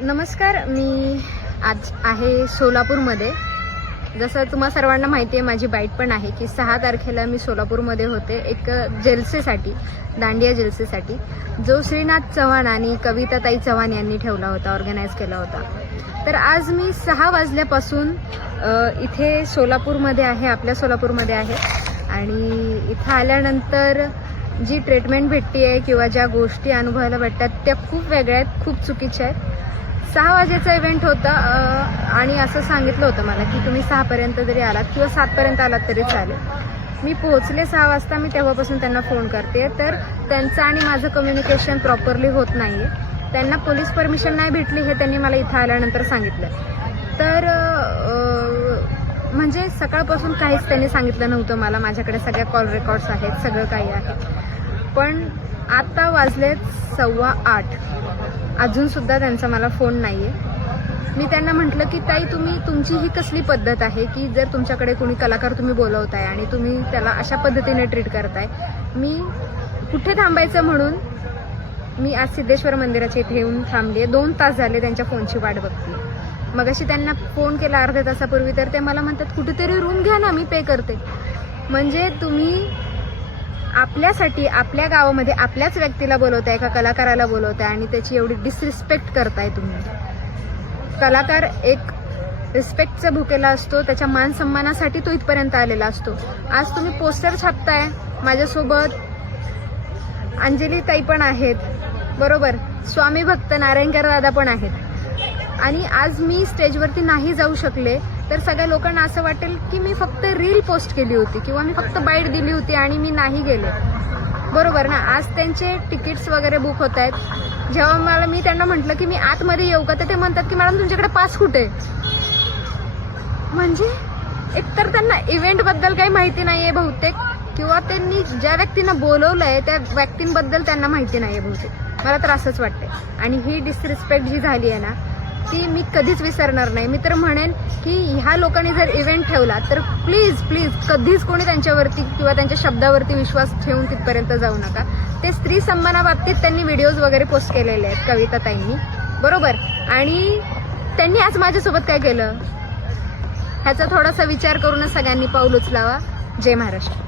नमस्कार मी आज आहे सोलापूरमध्ये. जसं तुम्हा सर्वांना माहिती आहे माझी बाईट पण आहे की सहा तारखेला मी सोलापूरमध्ये होते एक जलसेसाठी दांडिया जलसेसाठी जो श्रीनाथ चव्हाण आणि कविताताई चव्हाण यांनी ठेवला होता ऑर्गनाईज केला होता. तर आज मी सहा वाजल्यापासून इथे सोलापूरमध्ये आहे आपल्या सोलापूरमध्ये आहे. आणि इथं आल्यानंतर जी ट्रीटमेंट भेटते आहे किंवा ज्या गोष्टी अनुभवायला भेटतात त्या खूप वेगळ्या आहेत खूप चुकीच्या आहेत. सहा वाजेचा इव्हेंट होता आणि असं सांगितलं होतं मला की तुम्ही सहापर्यंत जरी आलात किंवा सातपर्यंत आलात तरी चालेल. मी पोहोचले सहा वाजता मी तेव्हापासून त्यांना फोन करते. तर त्यांचं आणि माझं कम्युनिकेशन प्रॉपरली होत नाही आहे त्यांना पोलीस परमिशन नाही भेटली हे त्यांनी मला इथं आल्यानंतर सांगितलं. तर म्हणजे सकाळपासून काहीच त्यांनी सांगितलं नव्हतं मला. माझ्याकडे सगळ्या कॉल रेकॉर्ड्स आहेत सगळं काही आहे. पण आता वाजलेत सव्वा आठ. अजूनसुद्धा त्यांचा मला फोन नाही आहे मी त्यांना म्हटलं की ताई तुम्ही तुमची ही कसली पद्धत आहे की जर तुमच्याकडे कोणी कलाकार तुम्ही बोलवताय आणि तुम्ही त्याला अशा पद्धतीने ट्रीट करताय? मी कुठे थांबायचं म्हणून मी आज सिद्धेश्वर मंदिराच्या इथे येऊन थांबले. दोन तास झाले त्यांच्या फोनची वाट बघते. मग अशी त्यांना फोन केला अर्ध्या तासापूर्वी तर ते मला म्हणतात कुठेतरी रूम घ्या ना मी पे करते. म्हणजे तुम्ही आपल्यासाठी आपल्या गावामध्ये आपल्याच व्यक्तीला बोलवताय एका कलाकाराला बोलवताय आणि त्याची एवढी डिसरिस्पेक्ट करताय तुम्ही? कलाकार एक रिस्पेक्टचा भुकेला असतो त्याच्या मान सन्मानासाठी तो इथपर्यंत आलेला असतो. आज तुम्ही पोस्टर छापताय माझ्यासोबत अंजली ताई पण आहेत बरोबर? स्वामी भक्त नारायणकर दादा पण आहेत. आणि आज मी स्टेजवरती नाही जाऊ शकले तर सगळ्या लोकांना असं वाटेल की मी फक्त रील पोस्ट केली होती किंवा मी फक्त बाईट दिली होती आणि मी नाही गेले. बरोबर ना? आज त्यांचे तिकीट्स वगैरे बुक होत आहेत. जेव्हा मला मी त्यांना म्हटलं की मी आतमध्ये येऊ का तर ते म्हणतात की मॅडम तुमच्याकडे पास कुठे म्हणजे एकतर त्यांना इव्हेंटबद्दल काही माहिती नाही आहे बहुतेक किंवा त्यांनी ज्या व्यक्तींना बोलवलंय त्या व्यक्तींबद्दल त्यांना माहिती नाही आहे बहुतेक. मला तर असंच वाटतंय. आणि ही डिसरिस्पेक्ट जी झाली आहे ना ती मी कधीच विसरणार नाही. मी तर म्हणेन की ह्या लोकांनी जर इव्हेंट ठेवला तर प्लीज प्लीज कधीच कोणी त्यांच्यावरती किंवा त्यांच्या शब्दावरती विश्वास ठेवून तिथपर्यंत जाऊ नका. ते स्त्री सन्मानाबाबतीत त्यांनी व्हिडिओज वगैरे पोस्ट केलेले आहेत कविताताईंनी बरोबर? आणि त्यांनी आज माझ्यासोबत काय केलं? ह्याचा थोडासा विचार करूनच सगळ्यांनी पाऊल उचलावा. जय महाराष्ट्र.